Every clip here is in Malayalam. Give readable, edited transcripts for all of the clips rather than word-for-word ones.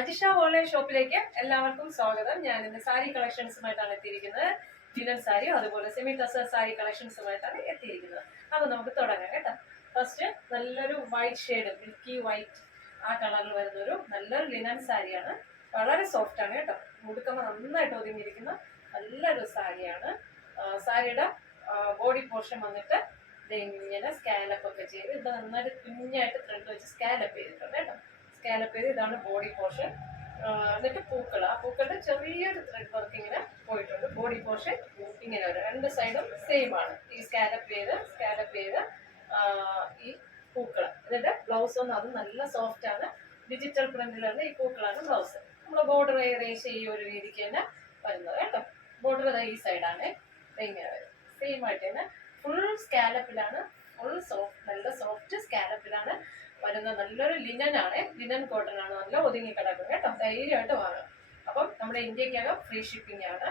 അജിഷ ഓൺലൈൻ ഷോപ്പിലേക്ക് എല്ലാവർക്കും സ്വാഗതം. ഞാൻ ഇന്ന് സാരി കളക്ഷൻസുമായിട്ടാണ് എത്തിയിരിക്കുന്നത്. ലിനൻ സാരിയും അതുപോലെ സെമി ടസർ സാരി കളക്ഷൻസുമായിട്ടാണ് എത്തിയിരിക്കുന്നത്. അപ്പൊ നമുക്ക് തുടങ്ങാം കേട്ടോ. ഫസ്റ്റ് നല്ലൊരു വൈറ്റ് ഷെയ്ഡ്, മിൽക്കി വൈറ്റ് ആ കളറിൽ വരുന്നൊരു നല്ലൊരു ലിനൻ സാരിയാണ്. വളരെ സോഫ്റ്റ് ആണ് കേട്ടോ. മുടുക്കുമ്പോൾ നന്നായിട്ട് ഒതുങ്ങിയിരിക്കുന്ന നല്ലൊരു സാരിയാണ്. സാരിയുടെ ബോഡി പോർഷൻ വന്നിട്ട് ഇങ്ങനെ സ്കാലപ്പ് ഒക്കെ ചെയ്ത് ഇത് നന്നായിട്ട് കുഞ്ഞായിട്ട് ത്രെഡ് വെച്ച് സ്കാലപ്പ് ചെയ്തിട്ടുണ്ട് കേട്ടോ. സ്കാലപ്പ് ചെയ്ത് ഇതാണ് ബോഡി പോർഷൻ. എന്നിട്ട് പൂക്കൾ, ആ പൂക്കളുടെ ചെറിയൊരു ത്രെഡ് വർക്ക് ഇങ്ങനെ പോയിട്ടുണ്ട്. ബോഡി പോർഷൻ ഇങ്ങനെ വരും. രണ്ട് സൈഡും സെയിം ആണ്. ഈ സ്കാലപ്പ് ചെയ്ത് ഈ പൂക്കൾ. എന്നിട്ട് ബ്ലൗസ് ഒന്നും അത് നല്ല സോഫ്റ്റ് ആണ്. ഡിജിറ്റൽ പ്രിന്റിലുള്ള ഈ പൂക്കളാണ് ബ്ലൗസ്. നമ്മൾ ബോർഡർ ഏകദേശം ഈ ഒരു രീതിക്ക് തന്നെ വരുന്നത് കേട്ടോ. ബോർഡർ ഈ സൈഡാണ് ഇങ്ങനെ വരും. സെയിം ആയിട്ട് തന്നെ ഫുൾ സ്കാലപ്പിലാണ്. ഫുൾ സോഫ്റ്റ്, നല്ല സോഫ്റ്റ് സ്കാലപ്പിലാണ് വരുന്ന നല്ലൊരു ലിനൻ ആണ്. ലിനൻ കോട്ടൺ ആണ്. നല്ല ഒതുങ്ങി കിടക്കും കേട്ടോ. ധൈര്യമായിട്ട് വാങ്ങാം. അപ്പം നമ്മുടെ ഇന്ത്യക്കകം ഫ്രീ ഷിപ്പിംഗ് ആണ്.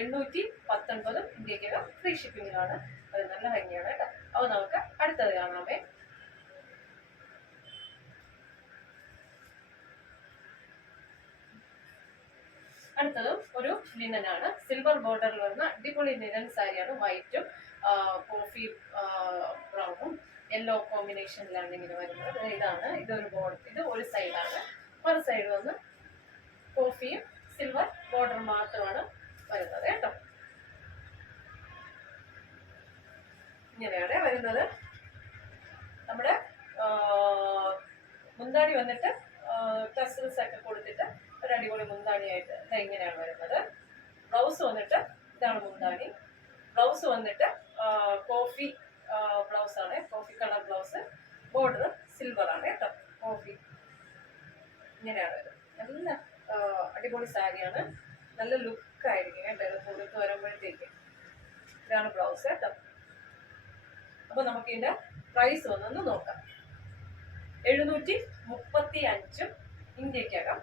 819 ഇന്ത്യക്കകം ഫ്രീ ഷിപ്പിംഗിലാണ്. അത് നല്ല ഭംഗിയാണ് കേട്ടോ. അപ്പോൾ നമുക്ക് അടുത്തത് കാണാമേ. അടുത്തതും ഒരു ലിനൻ ആണ്. സിൽവർ ബോർഡറിൽ വരുന്ന അടിപൊളി ലിനൻ സാരിയാണ്. വൈറ്റും കോഫി ബ്രൗണും യെല്ലോ കോമ്പിനേഷനിലാണ് ഇങ്ങനെ വരുന്നത്. ഇതാണ് ഇതൊരു ബോർഡർ. ഇത് ഒരു സൈഡാണ്. ഒരു സൈഡ് വന്ന് കോഫിയും സിൽവർ ബോർഡർ മാത്രമാണ് വരുന്നത് കേട്ടോ. ഇങ്ങനെയാണ് വരുന്നത്. നമ്മുടെ മുന്താണി വന്നിട്ട് ടസൽസ് ഒക്കെ കൊടുത്തിട്ട് ഒരു അടിപൊളി മുന്താണിയായിട്ട് ഇങ്ങനെയാണ് വരുന്നത്. ബ്ലൗസ് വന്നിട്ട് ഇതാണ് മുന്താണി. ബ്ലൗസ് വന്നിട്ട് കോഫി ബ്ലൗസ് ആണ്. Coffee colour blouse. Border silver ആണ് കേട്ടോ. കോഫി ഇങ്ങനെയാണ് വരുന്നത്. നല്ല അടിപൊളി സാരിയാണ്. നല്ല ലുക്ക് ആയിരിക്കും കേട്ടോ. ഇത് കൊടുത്ത് വരുമ്പോഴത്തേക്ക് ഇതാണ് ബ്ലൗസ് കേട്ടോ. അപ്പൊ നമുക്ക് ഇതിന്റെ പ്രൈസ് ഒന്നൊന്ന് നോക്കാം. 735 ഇന്ത്യക്കകം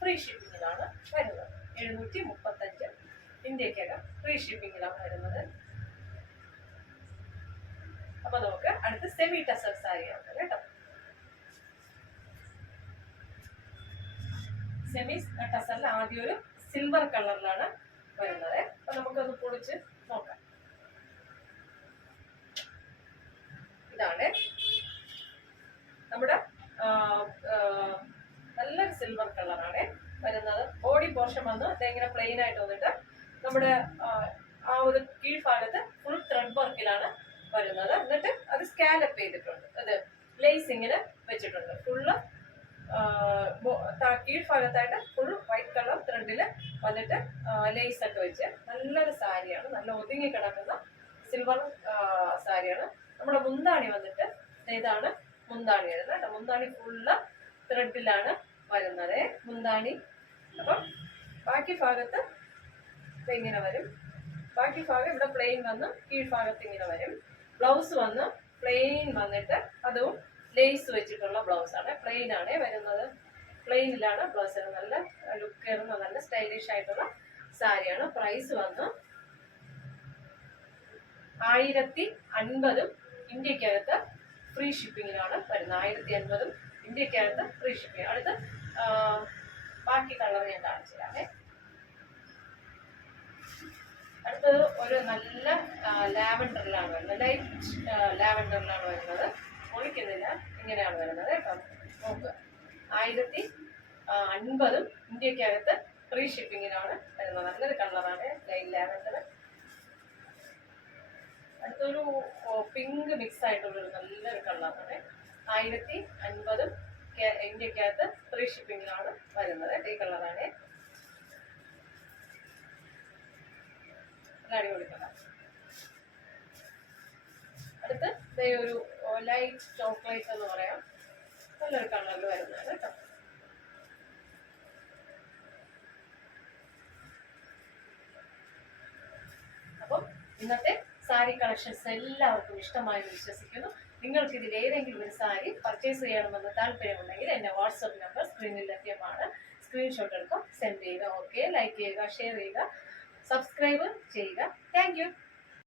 ഫ്രീ ഷിപ്പിങ്ങിലാണ് വരുന്നത്. 735 ഇന്ത്യക്കകം ഫ്രീ ഷിപ്പിങ്ങിലാണ് വരുന്നത്. അപ്പൊ നമുക്ക് അടുത്ത് സെമി ടസർ സാരിയാണ് കേട്ടോ. സെമി ടസറിൽ ആദ്യം ഒരു സിൽവർ കളറിലാണ് വരുന്നത്. അപ്പൊ നമുക്കൊന്ന് പൊളിച്ച് നോക്കാം. ഇതാണ് നമ്മുടെ നല്ലൊരു സിൽവർ കളറാണ് വരുന്നത്. ബോഡി പോർഷൻ വന്ന് ഇതെങ്ങനെ പ്ലെയിൻ ആയിട്ട് വന്നിട്ട് നമ്മുടെ ആ ഒരു കീഴ്ഭാഗത്ത് ഫുൾ ത്രെഡ് വർക്കിലാണ് വരുന്നത്. എന്നിട്ട് അത് സ്കാലപ്പ് ചെയ്തിട്ടുണ്ട്. അത് ലേസ് ഇങ്ങനെ വെച്ചിട്ടുണ്ട്. ഫുള്ള് കീഴ്ഭാഗത്തായിട്ട് ഫുൾ വൈറ്റ് കളർ ത്രെഡിൽ വന്നിട്ട് ലേസ് ഒക്കെ വെച്ച് നല്ലൊരു സാരിയാണ്. നല്ല ഒതുങ്ങി കിടക്കുന്ന സിൽവർ സാരിയാണ്. നമ്മുടെ മുന്താണി വന്നിട്ട് ഇതാണ് മുന്താണി വരുന്നത് കേട്ടോ. മുന്താണി ഫുള്ള് ത്രെഡിലാണ് വരുന്നത് മുന്താണി. അപ്പം ബാക്കി ഭാഗത്ത് ഇങ്ങനെ വരും. ബാക്കി ഭാഗം ഇവിടെ പ്ലെയിൻ വന്ന് കീഴ്ഭാഗത്ത് ഇങ്ങനെ വരും. ബ്ലൗസ് വന്ന് പ്ലെയിൻ വന്നിട്ട് അതും ലേസ് വെച്ചിട്ടുള്ള ബ്ലൗസാണ്. പ്ലെയിൻ ആണ് വരുന്നത്. പ്ലെയിനിലാണ് ബ്ലൗസ്. നല്ല ലുക്ക് കയറുന്ന നല്ല സ്റ്റൈലിഷ് ആയിട്ടുള്ള സാരിയാണ്. പ്രൈസ് വന്ന് 1050 ഇന്ത്യക്കകത്ത് ഫ്രീ ഷിപ്പിങ്ങിലാണ് വരുന്നത്. 1050 ഇന്ത്യക്കകത്ത് ഫ്രീ ഷിപ്പിംഗ്. അടുത്ത് ബാക്കി കളർ ഞാൻ കാണിച്ചു തരാമേ. അടുത്തത് ഒരു നല്ല ലാവൻഡറിലാണ് വരുന്നത്. ലൈറ്റ് ലാവൻഡറിലാണ് വരുന്നത്. ഒളിക്കുന്നില്ല. ഇങ്ങനെയാണ് വരുന്നത് കേട്ടോ. നോക്കുക. 1050 ഇന്ത്യക്കകത്ത് ഫ്രീ ഷിപ്പിങ്ങിനാണ് വരുന്നത്. നല്ലൊരു കളറാണ് ലൈറ്റ് ലാവൻഡർ. അടുത്തൊരു പിങ്ക് മിക്സ് ആയിട്ടുള്ളൊരു നല്ലൊരു കളറാണ്. 1050 ഇന്ത്യക്കകത്ത് ഫ്രീ ഷിപ്പിങ്ങിനാണ് വരുന്നത്. ഈ കളറാണ്. അടിപൊളി കളർ. അടുത്ത് ഒരു ലൈറ്റ് ചോക്ലേറ്റ് എന്ന് പറയാം. നല്ലൊരു കളറിൽ വരുന്നതാണ് കേട്ടോ. അപ്പം ഇന്നത്തെ സാരി കളക്ഷൻസ് എല്ലാവർക്കും ഇഷ്ടമായെന്ന് വിശ്വസിക്കുന്നു. നിങ്ങൾക്ക് ഇതിൽ ഏതെങ്കിലും ഒരു സാരി പർച്ചേസ് ചെയ്യണമെന്ന് താല്പര്യമുണ്ടെങ്കിൽ എൻ്റെ വാട്സപ്പ് നമ്പർ സ്ക്രീനിൽ ലഭ്യമാണ്. സ്ക്രീൻഷോട്ട് എടുക്കുക, സെൻഡ് ചെയ്യുക. ഓക്കെ, ലൈക്ക് ചെയ്യുക, ഷെയർ ചെയ്യുക, സബ്സ്ക്രൈബ് ചെയ്യുക. Thank you.